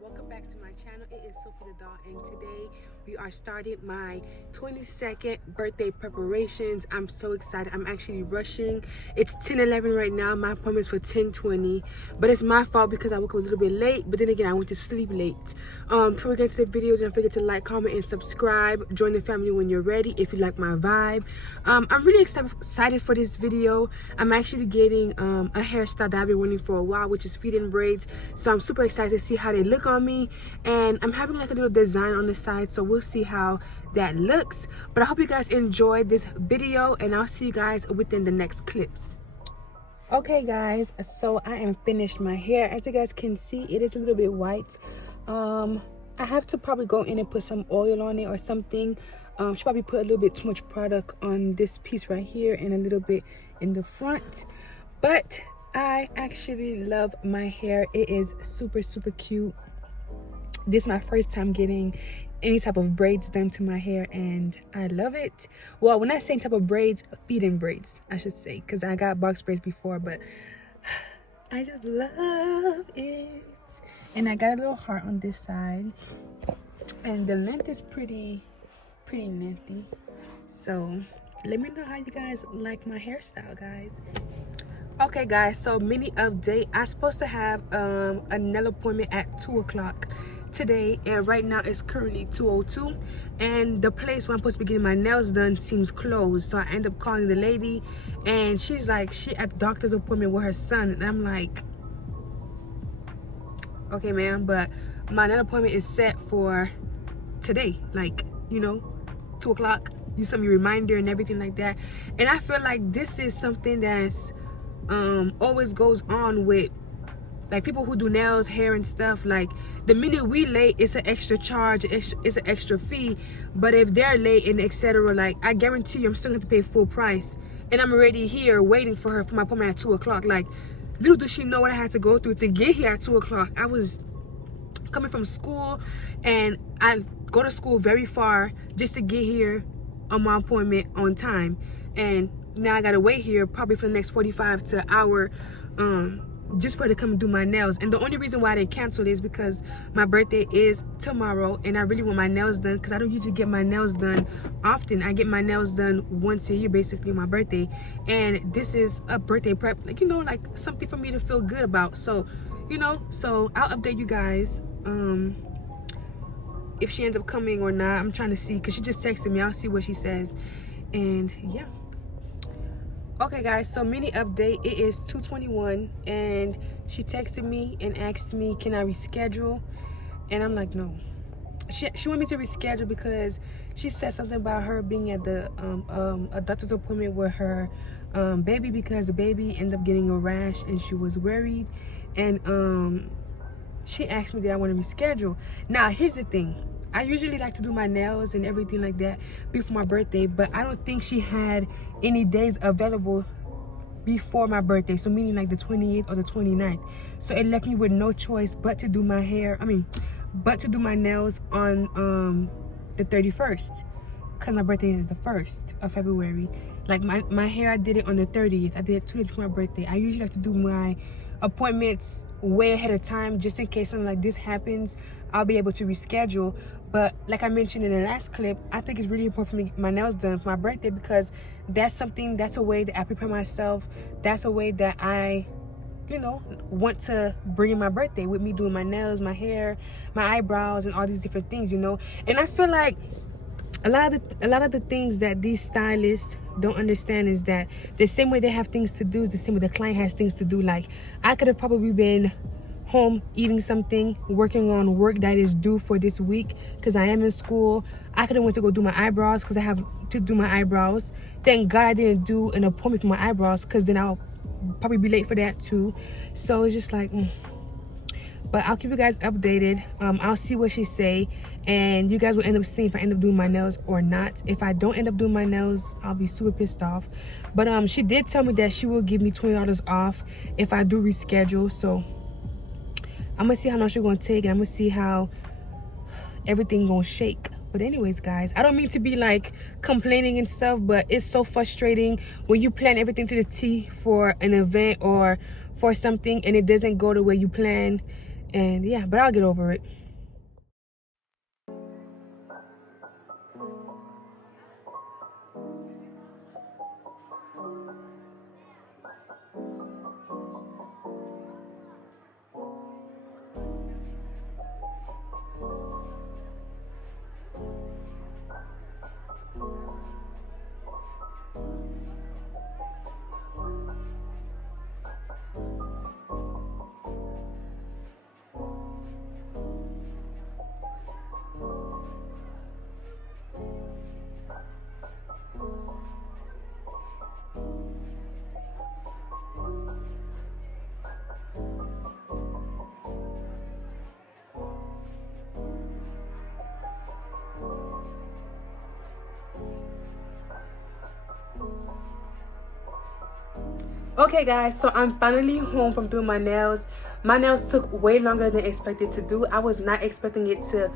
welcome back to my channel. It is Sophie the Doll, and today we are starting my 22nd birthday preparations. I'm so excited. I'm actually rushing. It's 10:11 right now. My appointment's for 10:20, but it's my fault because I woke up a little bit late, but then again I went to sleep late. Before we get into the video, don't forget to like, comment, and subscribe. Join the family when you're ready if you like my vibe. I'm really excited for this video. I'm actually getting a hairstyle that I've been wanting for a while, which is feed-in braids. So I'm super excited to see how they look on me, and I'm having like a little design on the side, so we'll see how that looks. But I hope you guys enjoyed this video, and I'll see you guys within the next clips. Okay guys, so I am finished my hair. As you guys can see, it is a little bit white. I have to probably go in and put some oil on it or something. Should probably put a little bit too much product on this piece right here and a little bit in the front, but I actually love my hair. It is super cute. This is my first time getting any type of braids done to my hair, and I love it. Well, when I say type of braids, feed-in braids I should say, because I got box braids before, but I just love it. And I got a little heart on this side, and the length is pretty lengthy. So let me know how you guys like my hairstyle, guys. Okay guys, so mini update. I'm supposed to have a nail appointment at 2 o'clock today, and right now it's currently 2:02, and the place where I'm supposed to be getting my nails done seems closed. So I end up calling the lady, and she's like, she at the doctor's appointment with her son, and I'm like, okay ma'am, but my nail appointment is set for today, like, you know, 2 o'clock. You sent me a reminder and everything like that, and I feel like this is something that's always goes on with like people who do nails, hair, and stuff. Like the minute we late, it's an extra charge, it's an extra fee. But if they're late and etc., like I guarantee you I'm still going to pay full price, and I'm already here waiting for her for my appointment at 2 o'clock. Like, little does she know what I had to go through to get here at 2 o'clock. I was coming from school, and I go to school very far just to get here on my appointment on time, and now I gotta wait here probably for the next 45 to an hour just for her to come and do my nails. And the only reason why I didn't cancel is because my birthday is tomorrow, and I really want my nails done because I don't usually get my nails done often. I get my nails done once a year, basically, on my birthday, and this is a birthday prep, like, you know, like something for me to feel good about. So, you know, so I'll update you guys if she ends up coming or not. I'm trying to see, because she just texted me. I'll see what she says, and yeah. Okay guys, so mini update. It is 2:21, and she texted me and asked me, can I reschedule? And I'm like, no. She wanted me to reschedule because she said something about her being at the a doctor's appointment with her baby, because the baby ended up getting a rash and she was worried, and she asked me, did I want to reschedule? Now here's the thing, I usually like to do my nails and everything like that before my birthday, but I don't think she had any days available before my birthday, so meaning like the 28th or the 29th. So it left me with no choice but to do my hair, but to do my nails on the 31st, because my birthday is the 1st of February. Like my hair, I did it on the 30th. I did it 2 days before my birthday. I usually like to do my appointments way ahead of time, just in case something like this happens. I'll be able to reschedule. But like I mentioned in the last clip, I think it's really important for me to get my nails done for my birthday, because that's a way that I prepare myself. That's a way that I, you know, want to bring in my birthday with me doing my nails, my hair, my eyebrows, and all these different things, you know. And I feel like a lot of the things that these stylists don't understand is that the same way they have things to do is the same way the client has things to do. Like, I could have probably been home eating something, working on work that is due for this week because I am in school. I could have went to go do my eyebrows because I have to do my eyebrows. Thank God I didn't do an appointment for my eyebrows, because then I'll probably be late for that too. So it's just like but I'll keep you guys updated. I'll see what she say, and you guys will end up seeing if I end up doing my nails or not. If I don't end up doing my nails, I'll be super pissed off. But she did tell me that she will give me $20 off if I do reschedule. So I'm gonna see how much she's gonna take, and I'm gonna see how everything gonna shake. But anyways guys, I don't mean to be like complaining and stuff, but it's so frustrating when you plan everything to the T for an event or for something and it doesn't go the way you plan. And yeah, but I'll get over it. Okay guys, so I'm finally home from doing my nails. My nails took way longer than expected to do. I was not expecting it to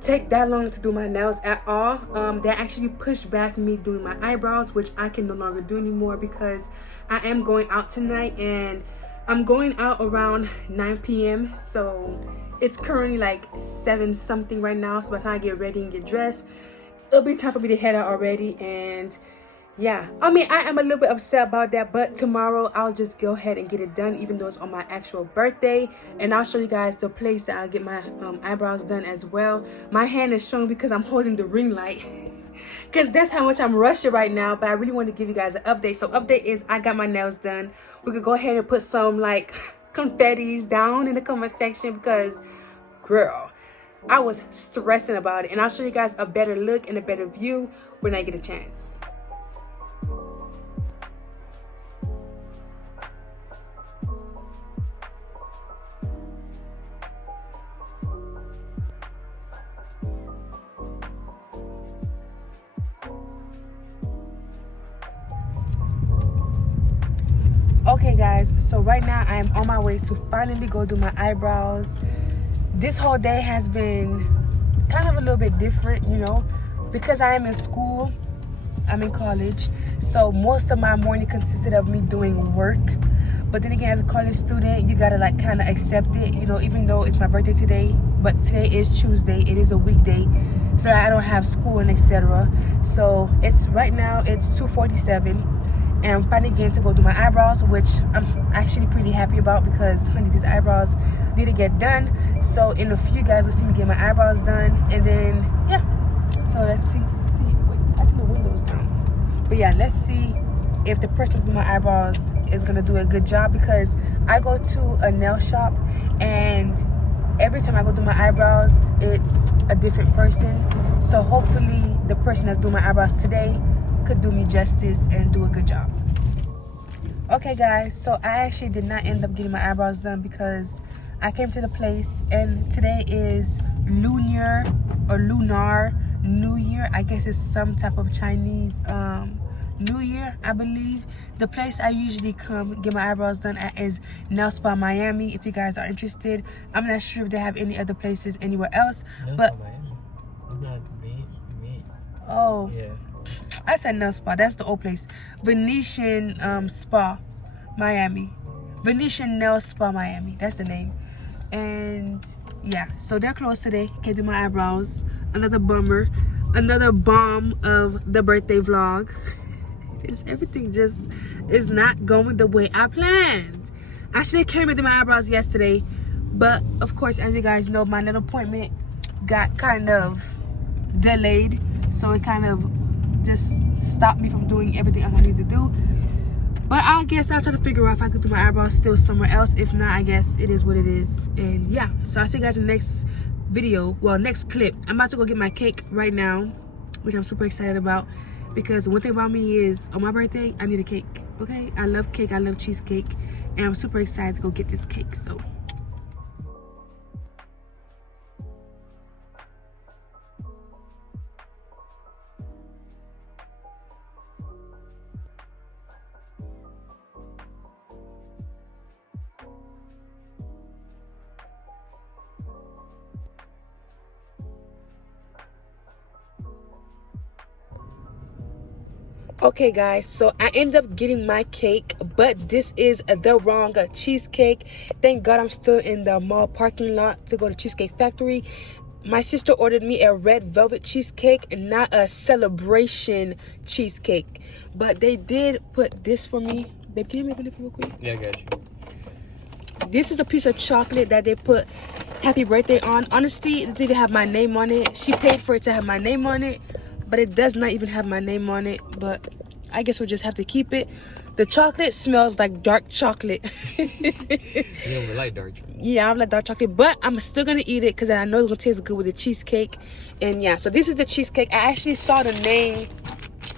take that long to do my nails at all. They actually pushed back me doing my eyebrows, which I can no longer do anymore because I am going out tonight, and I'm going out around 9 p.m. So it's currently like 7 something right now. So by the time I get ready and get dressed, it'll be time for me to head out already. And yeah, I mean, I am a little bit upset about that, but tomorrow I'll just go ahead and get it done, even though it's on my actual birthday. And I'll show you guys the place that I'll get my eyebrows done as well. My hand is showing because I'm holding the ring light because that's how much I'm rushing right now. But I really want to give you guys an update. So update is I got my nails done. We could go ahead and put some like confettis down in the comment section because girl, I was stressing about it. And I'll show you guys a better look and a better view when I get a chance. Okay guys, so right now I am on my way to finally go do my eyebrows. This whole day has been kind of a little bit different, you know, because I am in school. I'm in college, so most of my morning consisted of me doing work. But then again, as a college student, you gotta like kind of accept it, you know, even though it's my birthday today. But today is Tuesday, it is a weekday, so I don't have school and etc. So it's right now it's 2:47, and I'm finally getting to go do my eyebrows, which I'm actually pretty happy about because honey, these eyebrows need to get done. So in a few, guys will see me get my eyebrows done, and then yeah. So let's see. Wait, I think the window's down. But yeah, let's see if the person who's doing my eyebrows is gonna do a good job, because I go to a nail shop and every time I go do my eyebrows, it's a different person. So hopefully the person that's doing my eyebrows today could do me justice and do a good job. Okay guys, so I actually did not end up getting my eyebrows done because I came to the place and today is Lunar New Year. I guess it's some type of Chinese New Year, I believe. The place I usually come get my eyebrows done at is Nail Spa Miami. If you guys are interested, I'm not sure if they have any other places anywhere else. Nail but Miami. It's not me. Oh yeah, I said Nail Spa. That's the old place. Venetian Spa Miami. Venetian Nail Spa Miami. That's the name. And yeah, so they're closed today. Can't do my eyebrows. Another bummer. Another bomb of the birthday vlog. Everything just is not going the way I planned. I should have came and did my eyebrows yesterday, but of course, as you guys know, my little appointment got kind of delayed, so it kind of just stopped me from doing everything else I need to do. But I guess I'll try to figure out if I could do my eyebrows still somewhere else. If not, I guess it is what it is. And yeah, so I'll see you guys in the next video, well, next clip. I'm about to go get my cake right now, which I'm super excited about, because one thing about me is on my birthday I need a cake. Okay, I love cake, I love cheesecake, and I'm super excited to go get this cake. So Okay guys, so I ended up getting my cake, but this is the wrong cheesecake. Thank God I'm still in the mall parking lot to go to Cheesecake Factory. My sister ordered me a red velvet cheesecake and not a celebration cheesecake. But they did put this for me. Babe, can you make me lift it real quick? Yeah, I got you. This is a piece of chocolate that they put happy birthday on. Honestly, it doesn't even have my name on it. She paid for it to have my name on it, but it does not even have my name on it. But I guess we'll just have to keep it. The chocolate smells like dark chocolate. You don't really like dark chocolate. Yeah, I like dark chocolate, but I'm still gonna eat it because I know it's gonna taste good with the cheesecake. And yeah, so this is the cheesecake. I actually saw the name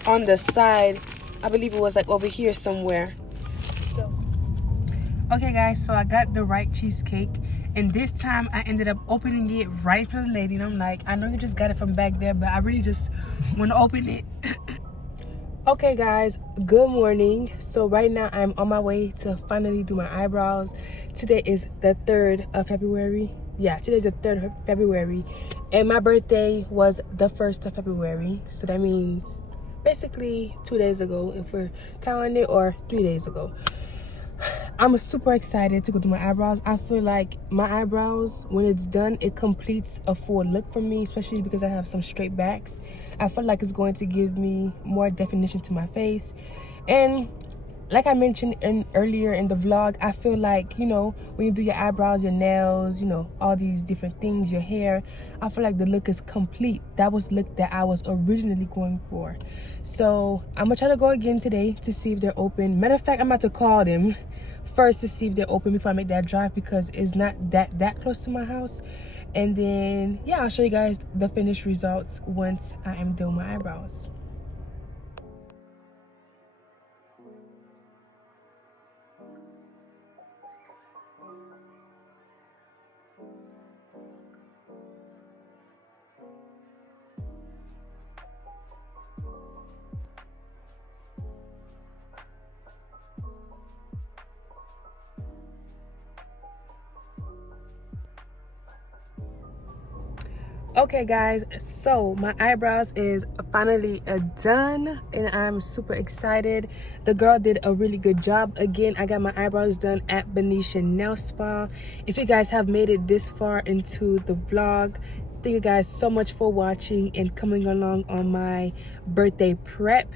on the side. I believe it was like over here somewhere. So okay guys, so I got the right cheesecake, and this time I ended up opening it right for the lady, and I'm like, I know you just got it from back there, but I really just want to open it. Okay guys, good morning. So right now I'm on my way to finally do my eyebrows. Today is the 3rd of February. Yeah, today's the 3rd of February, and my birthday was the 1st of February, so that means basically 2 days ago if we're counting it, or 3 days ago. I'm super excited to go do my eyebrows. I feel like my eyebrows, when it's done, it completes a full look for me, especially because I have some straight backs. I feel like it's going to give me more definition to my face. And like I mentioned earlier in the vlog, I feel like, you know, when you do your eyebrows, your nails, you know, all these different things, your hair, I feel like the look is complete. That was the look that I was originally going for. So I'm gonna try to go again today to see if they're open. Matter of fact, I'm about to call them first to see if they're open before I make that drive, because it's not that close to my house. And then yeah, I'll show you guys the finished results once I am done with my eyebrows. Okay guys, so my eyebrows is finally done, and I'm super excited. The girl did a really good job. Again, I got my eyebrows done at Benicia Nail Spa. If you guys have made it this far into the vlog, thank you guys so much for watching and coming along on my birthday prep.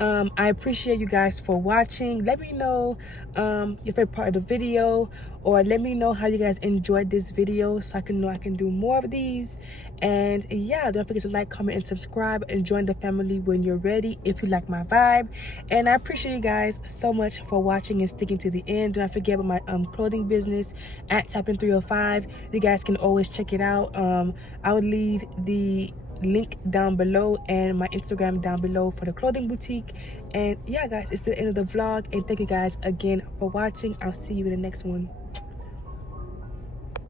I appreciate you guys for watching. Let me know your favorite part of the video, or let me know how you guys enjoyed this video so I can know I can do more of these. And yeah, don't forget to like, comment, and subscribe, and join the family when you're ready if you like my vibe. And I appreciate you guys so much for watching and sticking to the end. Do not forget about my clothing business at Tapping305. You guys can always check it out. I will leave the link down below and my Instagram down below for the clothing boutique. And yeah guys, it's the end of the vlog, and thank you guys again for watching. I'll see you in the next one.